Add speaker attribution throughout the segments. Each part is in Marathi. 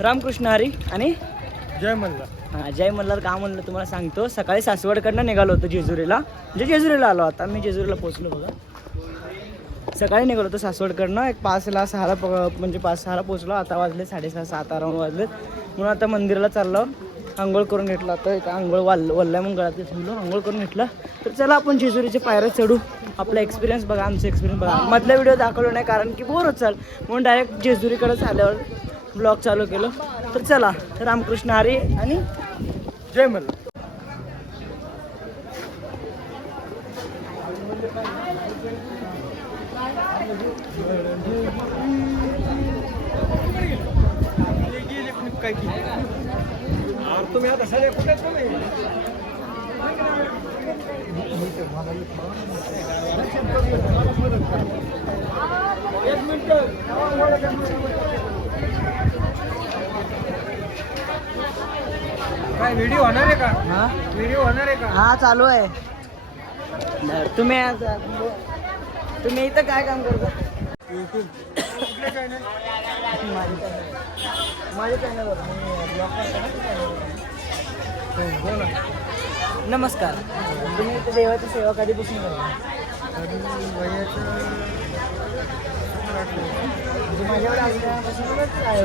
Speaker 1: रामकृष्ण हरी आणि
Speaker 2: जय मल्ला
Speaker 1: हा, जय मल्हार का म्हणलं तुम्हाला सांगतो. सकाळी सासवडकडनं निघालो होतो जेजुरीला. म्हणजे जेजुरीला आलो. आता मी जेजुरीला पोहोचलो बघा. सकाळी निघालो होतो सासवडकडनं. एक पाचला सहाला प- म्हणजे पाच सहाला पोहोचलो. आता वाजले साडेसहा सात अराऊंड वाजलेत म्हणून आता मंदिराला चाललो. आंघोळ करून घेतलं. आता एक आंघोळ वाल वल्ल्या मग गळ्यात ठेवलो आंघोळ करून घेतलं. तर चला आपण जेजुरीचे पायऱ्या चढू. आपला एक्सपिरियन्स बघा आमचा एक्सपिरियन्स बघा. मधला व्हिडिओ दाखवलो नाही कारण की बोर होत चाल. म्हणून डायरेक्ट जेजुरीकडे आल्यावर ब्लॉग चालू केलं. तर चला रामकृष्ण हरी आणि
Speaker 2: जय मल्ला. तुम्ही आता सगळे काय व्हिडिओ होणार आहे का?
Speaker 1: हा?
Speaker 2: व्हिडिओ होणार आहे का?
Speaker 1: हा चालू आहे. बर, तुम्ही आता- तुम्ही इथं काय काम करता?
Speaker 2: युट्यूब
Speaker 1: मी करतो ना त्या channel वर.
Speaker 2: बोला.
Speaker 1: नमस्कार. तुम्ही इथं देवाची सेवा कधीपासून करता?
Speaker 2: वयाचं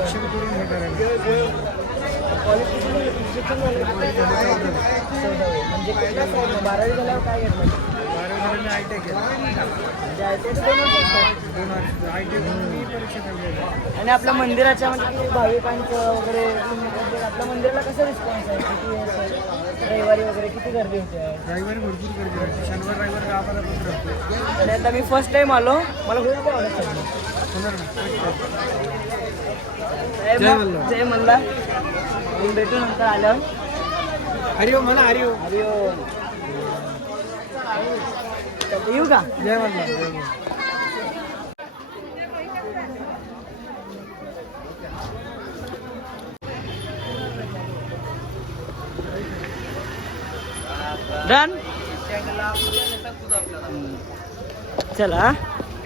Speaker 2: शिक्षण करून हे करायचं
Speaker 1: म्हणजे बारावी झाल्यावर काय घेतलं
Speaker 2: मी आय टी केलं.
Speaker 1: म्हणजे ITI चं दोन वर्ष असतं.
Speaker 2: दोन वर्ष. आय टी मी परीक्षा
Speaker 1: आणि आपल्या मंदिराच्या म्हणजे भाविकांचं वगैरे म्हणजे आपल्या मंदिराला कसं रिस्पॉन्स आहे? किती रविवारी वगैरे किती गर्दी होते?
Speaker 2: रविवारी भरपूर गर्दी राहते शनिवार रविवार गावाला पण राहतो
Speaker 1: आणि आता मी फर्स्ट टाइम आलो. मला खूप आवडत जय
Speaker 2: जय मल्हार.
Speaker 1: जय मल्हार मी भेटू नंतर आल्यावर.
Speaker 2: हरिओ म्हणा हरिओ
Speaker 1: अरे ओ. तर येऊ का?
Speaker 2: जय मल्हार
Speaker 1: डन चला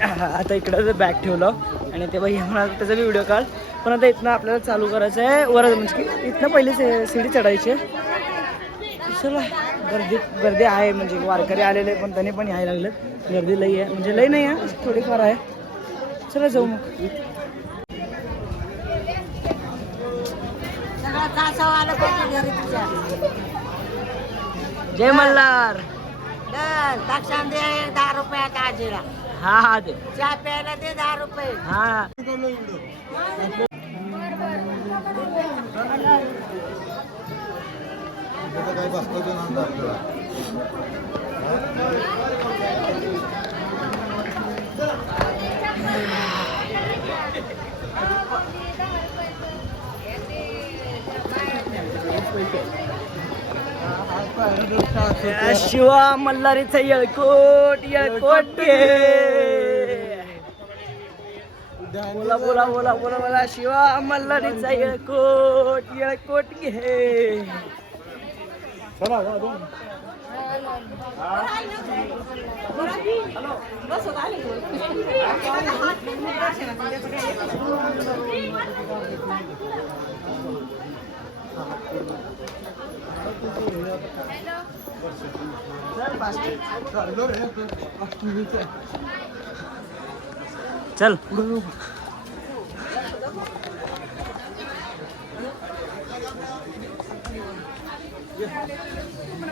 Speaker 1: आता इकडं बॅग ठेवलं आणि तेव्हा हे म्हणाल त्याचा बी व्हिडिओ काढ पण आता इथनं आपल्याला चालू करायचं आहे वरच म्हणजे की इथनं पहिली सीडी चढायची चला. गर्दी गर्दी आहे म्हणजे वारकरी आलेले पण त्यांनी पण यायला लागलेत. गर्दी लई आहे. म्हणजे लई नाही आहे थोडीफार आहे. चला जाऊ मग. जय मल्हार.
Speaker 3: दहा रुपयाचा आजीला.
Speaker 1: हा हा दे.
Speaker 3: चहा प्यायला दे दहा रुपये.
Speaker 1: हा. शिवा मल्हारीचा येळकोट येळकोट बोला बोला बोला बोला बोला शिवा मल्हारीचा येळकोट येळकोट घे चल
Speaker 2: जा
Speaker 1: दोन चल Yeah.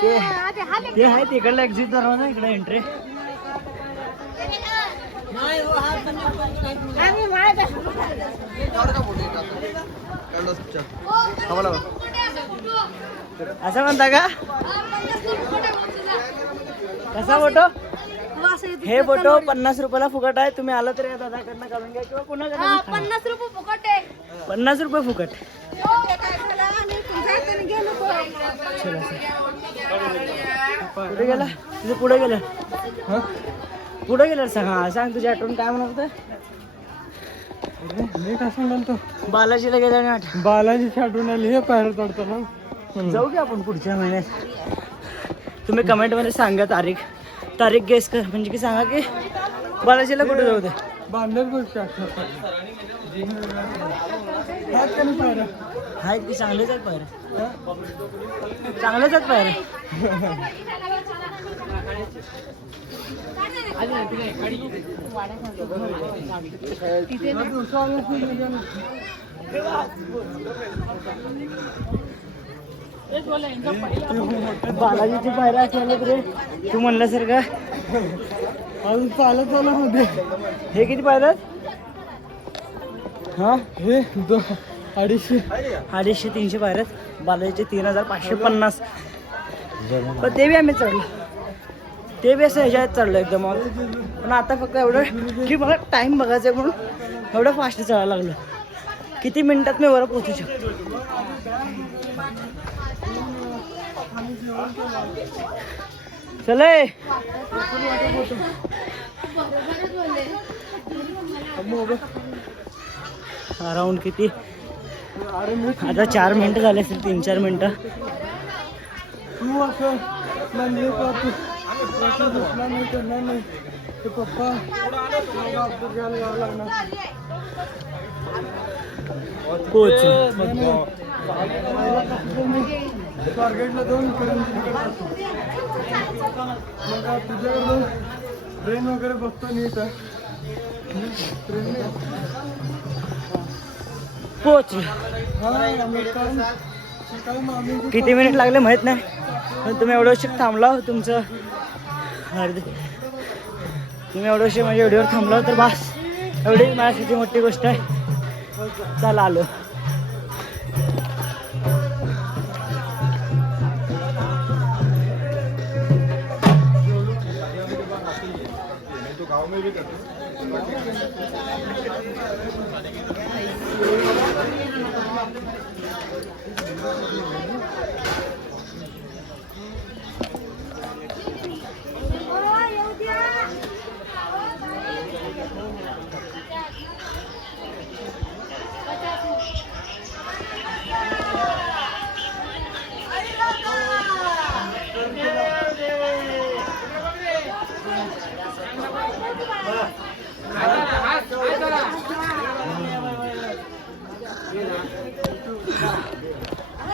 Speaker 1: ते ते आहे तिकडला एक्झिट दरवाजा इकडे एंट्री असं म्हणता का? कसा फोटो? हे फोटो पन्नास रुपयाला फुकट आहे. तुम्ही आला तर या दादाकडनं काढून घ्या किंवा
Speaker 3: पन्नास रुपये फुकट आहे.
Speaker 1: पन्नास रुपये फुकट. कुठे गेला? तुझं पुढे गेलं. पुढे गेलं सांग हा सांग तुझ्या आठवण काय म्हणत होतं?
Speaker 2: मी म्हणतो
Speaker 1: बालाजीला गेलं आणि आठ.
Speaker 2: बालाजी छाटून आली. हे पायऱ्या चढताना.
Speaker 1: जाऊ की आपण पुढच्या महिन्यात. तुम्ही कमेंटमध्ये सांगा तारीख. तारीख गेस कर म्हणजे की सांगा की बालाजीला कुठे जाऊ दे? आहेत की चांगलेच आहेत पायऱ्या. चांगलेच आहेत पायऱ्या. बालाजीची पायऱ्या असल्या तरी तू म्हणल्यासारखं.
Speaker 2: अजून चालत चालत मध्ये
Speaker 1: हे किती पायऱ्या? हा?
Speaker 2: हे अडीचशे.
Speaker 1: अडीचशे तीनशे पायऱ्या. बालाजीचे तीन हजार पाचशे पन्नास. पण ते बी आम्ही चढलो. ते बी असं ह्याच्यात चढलो एकदम. पण आता फक्त एवढं की मला टाईम बघायचा आहे म्हणून एवढं फास्ट चढायला लागलो. किती मिनिटात मी वर पोहोचू शकतो? चले. अराऊंड किती? आता चार मिनटं झाले असेल तीन चार मिनिटं
Speaker 2: तू मग तुझ्याकडे जाऊन ट्रेन वगैरे बघतो नीट ट्रेनने
Speaker 1: पोच. किती मिनिट लागले माहीत नाही. पण तुम्ही एवढं उशीर थांबला हो तुमचं. अर्धे तुम्ही एवढं उशीर माझ्या व्हिडिओवर थांबला हो तर बस. एवढी माझ्यासाठी मोठी गोष्ट आहे. चला आलो. Thank you.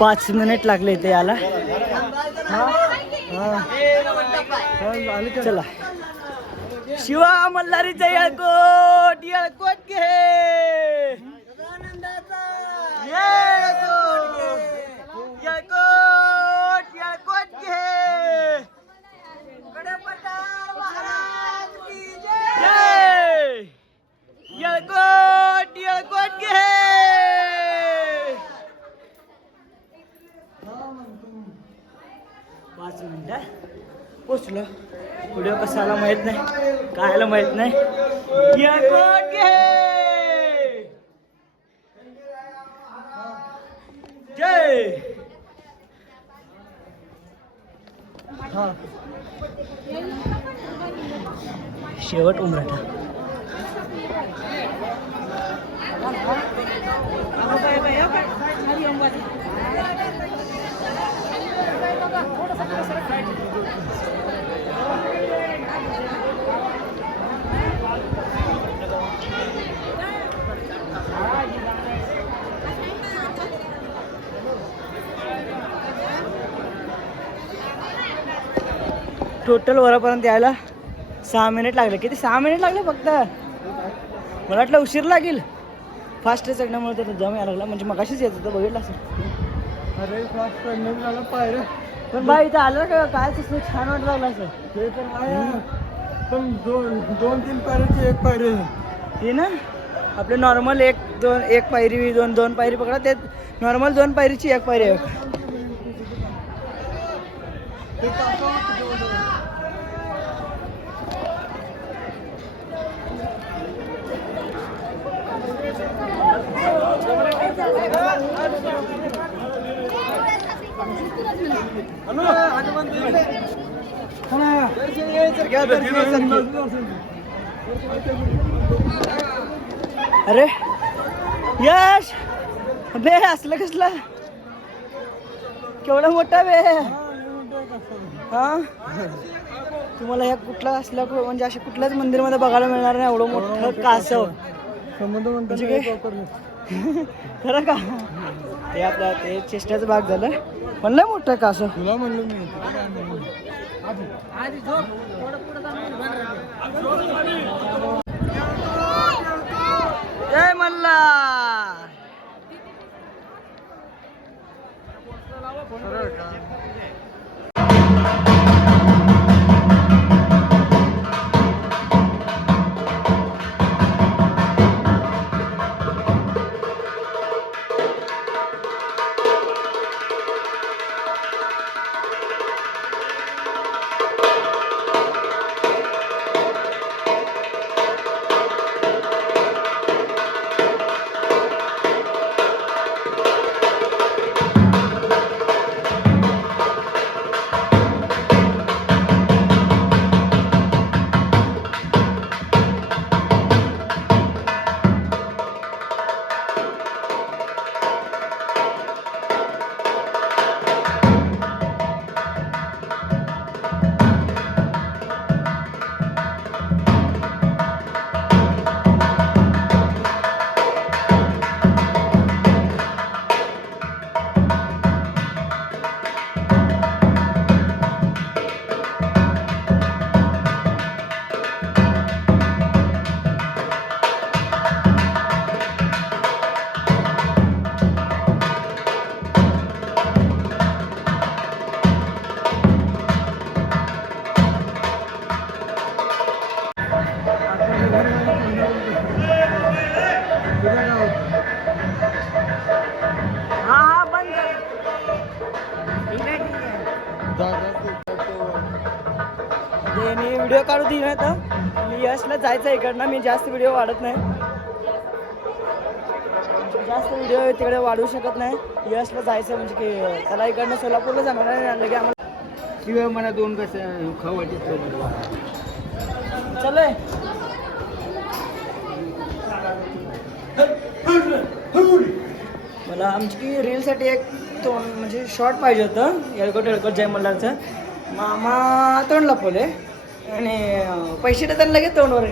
Speaker 1: पाच मिनिट लागले इथे याला चला. शिवा मल्हारीचा येळकोट येळकोट घे येळकोट येळकोट येळकोट घे जय येळकोट येळकोट घे पाच मिनटं पोचलो. व्हिडिओ कसा माहीत माहीत नाही. कायला माहीत माहीत नाही घे जय!
Speaker 2: हां.
Speaker 1: शेवट उमराठा. टोटल वरापर्यंत यायला सहा मिनिट लागले. किती? सहा मिनिट लागले फक्त. मला वाटलं उशीर लागेल. फास्ट चढण्यामुळे तर जम यायला लागला. म्हणजे मगाशीच येत होतं बघितलं असं
Speaker 2: अरे फास्ट प्रेग्नेंट झालं पायऱ्या
Speaker 1: पण बाई इथं आलं का? काय तसं छान वाटलं लागलं असं.
Speaker 2: ते तर पण दोन दोन तीन पायऱ्याची एक पायरी.
Speaker 1: ते ना? आपले नॉर्मल एक दोन एक पायरी दोन दोन पायरी पकडा. ते नॉर्मल दोन पायरीची एक पायरी आहे. अरे यश! बे असलं कसला? केवढा मोठा बे. हा? तुम्हाला ह्या कुठला असल्या म्हणजे अशा कुठल्याच मंदिरमध्ये बघायला मिळणार नाही एवढं मोठं कासव. म्हणजे खरं का? ते आपलं ते चेष्टाचा भाग झालं. म्हणलं मोठं कासव
Speaker 2: तुला म्हणलं मी?
Speaker 1: जय मल्ला मी यशला जायचं आहे इकडनं. मी जास्त व्हिडिओ वाढत नाही. जास्त व्हिडिओ तिकडे वाढवू शकत नाही. यशला जायचं म्हणजे की त्याला इकडनं सोलापूरला जाणार आणि लगे आम्हाला
Speaker 2: शिवाय मला दोन कसं खाऊ वाटत?
Speaker 1: चले मला आमची रीलसाठी एक तोंड म्हणजे शॉर्ट पाहिजे होतं. येळकोट येळकोट जय मल्हारचं मामा तोंड लपवले. आणि पैसे देताना लगेच तोंडवर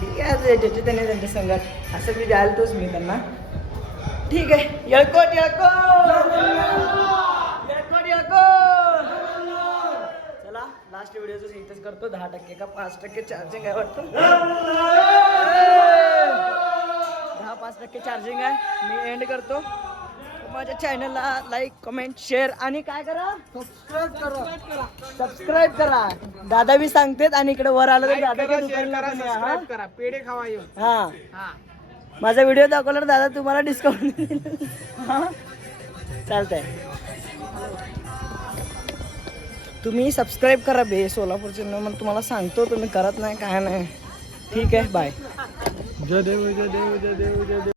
Speaker 1: ठीक आहे त्याने त्यांच्या संघात असं मी द्यायला तोच मी त्यांना. ठीक आहे येळकोट येळकोट! येळकोट येळकोट! चला लास्ट व्हिडिओचं इथंच करतो दहा टक्के का पाच टक्के चार्जिंग आहे वाटतं? दहा पाच टक्के चार्जिंग आहे. मी एंड करतो. माझ्या चॅनलला लाईक कमेंट शेअर आणि काय करा? सबस्क्राईब करा. सबस्क्राईब करा. दादा बी सांगतेत आणि इकडे वर आलं तर दादा दुकानला पण या, हा?
Speaker 2: करा. पेढे खावा येऊन.
Speaker 1: हा. माझा व्हिडिओ दाखवला तर दादा तुम्हाला डिस्काउंट चालतंय. तुम्ही सबस्क्राईब करा बे सोलापूरचे मग तुम्हाला सांगतो तुम्ही करत नाही काय नाही. ठीक आहे बाय
Speaker 2: जय देव जय देव जय देव जय देव.